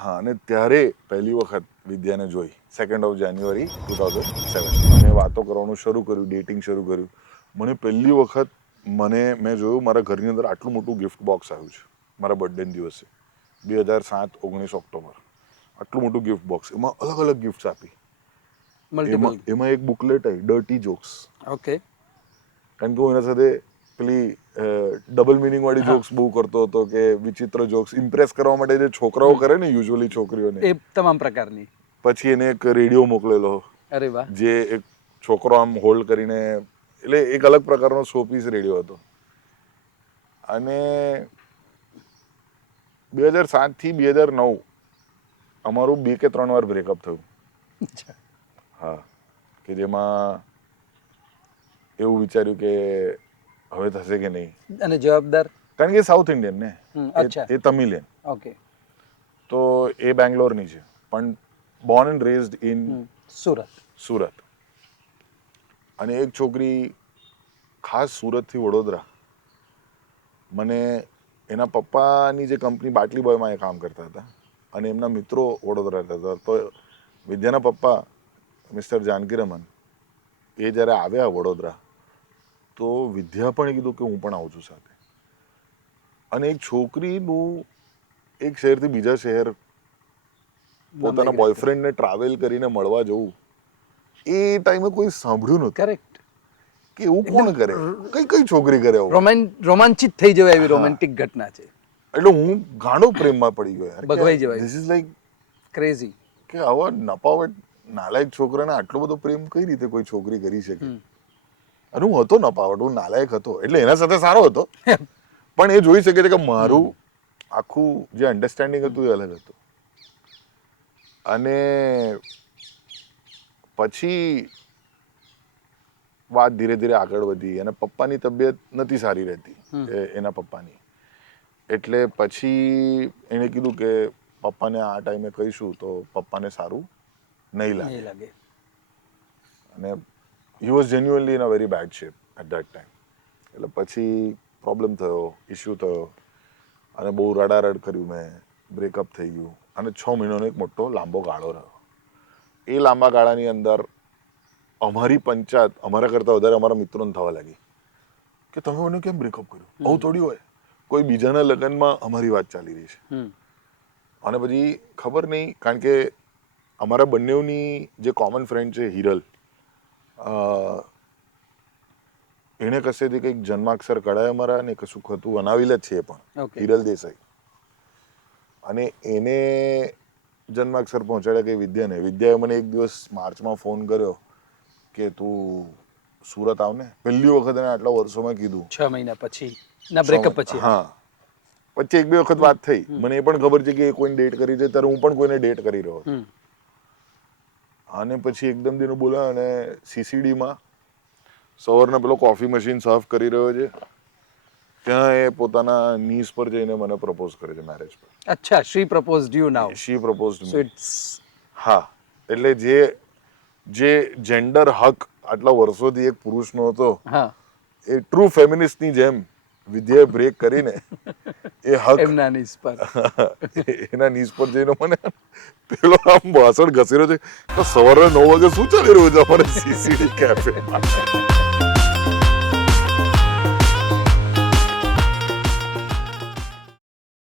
હા, અને ત્યારે પહેલી વખત વિદ્યાને જોઈ 2 જાન્યુઆરી 2007. અને વાતો કરવાનું શરૂ કર્યું, ડેટિંગ શરૂ કર્યું. મને પહેલી વખત મેં જોયું મારા ઘરની અંદર આટલું મોટું ગિફ્ટ બોક્સ આવ્યું છે મારા બર્થડેના દિવસે 2007 19 ઓક્ટોબર. આટલું મોટું ગિફ્ટ બોક્સ, એમાં અલગ અલગ ગિફ્ટ્સ આપી. એમાં એક બુકલેટ આવી, ડર્ટી જોક્સ. ઓકે. કારણ કે હું એના સાથે પેલી ડબલ મિનિંગ વાળી જોક્સ બહુ કરતો હતો, કે વિચિત્ર જોક્સ ઇમ્પ્રેસ કરવા માટે જે છોકરાઓ કરે ને યુઝ્યુઅલી છોકરીઓને, એ તમામ પ્રકારની. પછી એને એક રેડિયો મોકલેલો, અરે વાહ. જે એક છોકરો આમ હોલ્ડ કરીને, એટલે એક અલગ પ્રકારનો શોપીસ રેડિયો હતો. અને 2007 થી 2009 અમારું 2 કે 3 વાર બ્રેકઅપ થયું. હા, કે જેમાં એવું વિચાર્યું કે હવે થશે કે નહીં. અને જવાબદાર? કારણ કે સાઉથ ઇન્ડિયન ને, એ તમિલિયન. ઓકે. તો એ બેંગ્લોરની છે, પણ Born and raised in Surat. અને એક છોકરી ખાસ સુરતથી વડોદરા, મને એના પપ્પાની જે કંપની બાટલી બોયમાં એ કામ કરતા હતા, અને એમના મિત્રો વડોદરા રહેતા હતા. તો વિદ્યાના પપ્પા મિસ્ટર જાનકીરમન એ જ્યારે આવ્યા વડોદરા, તો વિદ્યા પણ કીધું કે હું પણ આવું છું સાથે. અને એક છોકરીનું એક શહેરથી બીજા શહેર પોતાના બોયફ્રેન્ડને ટ્રાવેલ કરીને મળવા જવું, એ ટાઈમે કોઈ સાંભળ્યું નહોતું. કરેક્ટ. કે એવું કોણ કરે, કઈ છોકરી કરે આવું? રોમાંચિત થઈ જવાય એવી રોમેન્ટિક ઘટના છે. એટલે હું ગાંડો પ્રેમમાં પડી ગયો યાર. ભગવાઈ જવાય. This is like crazy. કે આવા નપાવટ નાલાયક છોકરાને આટલો બધો પ્રેમ કઈ રીતે કોઈ છોકરી કરી શકે? અને હું હતો નપાવટ, હું નાલાયક હતો, એટલે એના સાથે સારો હતો, પણ એ જોઈ શકે છે કે મારું આખું જે અન્ડરસ્ટેન્ડિંગ હતું એ અલગ હતું. અને પછી વાત ધીરે ધીરે આગળ વધી, અને પપ્પાની તબિયત નથી સારી રહેતી, એના પપ્પાની. એટલે પછી એને કીધું કે પપ્પાને આ ટાઈમે કહીશું તો પપ્પાને સારું નહીં લાગે. અને he was genuinely in a very bad shape at that time. એટલે પછી પ્રોબ્લેમ થયો, ઇસ્યુ થયો, અને બહુ રડારડ કર્યું મેં, બ્રેકઅપ થઈ ગયું. અને 6 મહિનાનો એક મોટો લાંબો ગાળો રહ્યો. એ લાંબા ગાળાની અંદર અમારી પંચાયત અમારા કરતાં વધારે અમારા મિત્રોને થવા લાગી કે તમે મને કેમ બ્રેકઅપ કર્યું, આવું થોડી હોય. કોઈ બીજાના લગ્નમાં અમારી વાત ચાલી રહી છે. અને પછી ખબર નહીં, કારણ કે અમારા બંનેની જે કોમન ફ્રેન્ડ છે હિરલ, એણે કશેથી કંઈક જન્માક્ષર કઢાય અમારા, ને કશું હતું, અનાવિલ જ છે એ પણ, હિરલ દેસાઈ. અને એને જન્માક્ષર પહોંચાડ્યા કે વિદ્યાને. વિદ્યાએ મને એક દિવસ માર્ચમાં ફોન કર્યો કે તું સુરત આવને. પહેલી વખત એને આટલા વર્ષોમાં કીધું, 6 મહિના પછી ના બ્રેકઅપ પછી. હા, પછી 1-2 વખત વાત થઈ. મને એ પણ ખબર છે કે એ કોઈને ડેટ કરી છે, ત્યારે હું પણ કોઈને ડેટ કરી રહ્યો હતો. અને પછી એકદમ દિનો બોલા, અને સીસીડીમાં સવારના પેલો કોફી મશીન સાફ કરી રહ્યો છે, ત્યાં એ પોતાના નીઝ પર જઈને મને પ્રપોઝ કરે છે મેરેજ પર. અચ્છા, she proposed you now. She proposed me. હા, એટલે જે જેન્ડર હક આટલા વર્ષોથી એક પુરુષનો હતો, એ ટ્રુ ફેમિનિસ્ટની જેમ વિદ્યાએ બ્રેક કરીને એ હક એમના નીઝ પર, એના નીઝ પર જઈને મને પેલો આમ ભાષણ ઘસી રહ્યો છે. તો સવારે 9 વાગે શું ચાલી રહ્યું છે અમારે સીસીડી કેફેમાં?